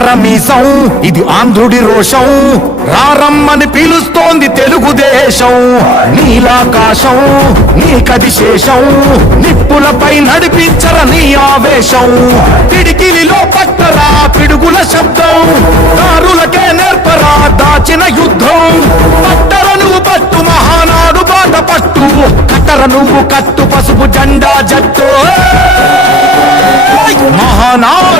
తిప్పరమీసం ఇది ఆంధ్రుడి రోషం. రారమ్మని పిలుస్తోంది తెలుగుదేశం. నీలాకాశం నీకది శేషం. నిప్పులపై నడిపించర నీ ఆవేశం. పిడికిలిలో పట్టరా పిడుగుల శబ్దం. దారులకే నేర్పరా దాచిన యుద్ధం. పట్టర నువ్వు పట్టు మహానాడు బాట పట్టు. కట్టర నువ్వు కట్టు పసుపు జెండా జట్టు. మహానాడు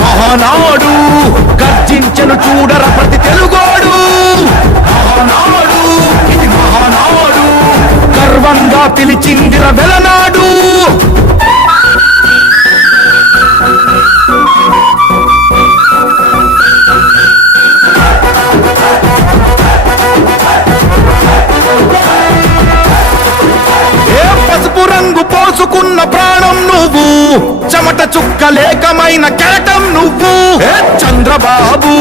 మహానాడు గర్జించను చూడర ప్రతి తెలుగోడు. మహానాడు ఇది మహానాడు. గర్వంగా పిలిచిందిర వెలనాడు. చెమట చుక్క లేకమైన కెరటం నువ్వు. చంద్రబాబు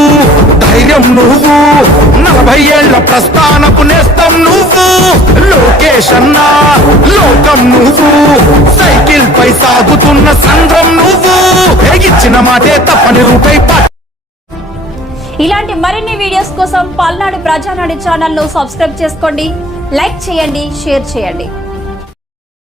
ధైర్యం నువ్వు. నలభై ఏళ్ళ ప్రస్థానపు నేస్తం నువ్వు. లోకేష్ అన్నా లోకం నువ్వు. సైకిల్ పై సాగుతున్న సంఘం నువ్వు. ఇచ్చిన మాటే తప్పని రూపై ఇలాంటి మరిన్ని వీడియోస్ కోసం పల్నాడు ప్రజానాడు ఛానల్ను సబ్స్క్రైబ్ చేసుకోండి లైక్ చేయండి షేర్ చేయండి.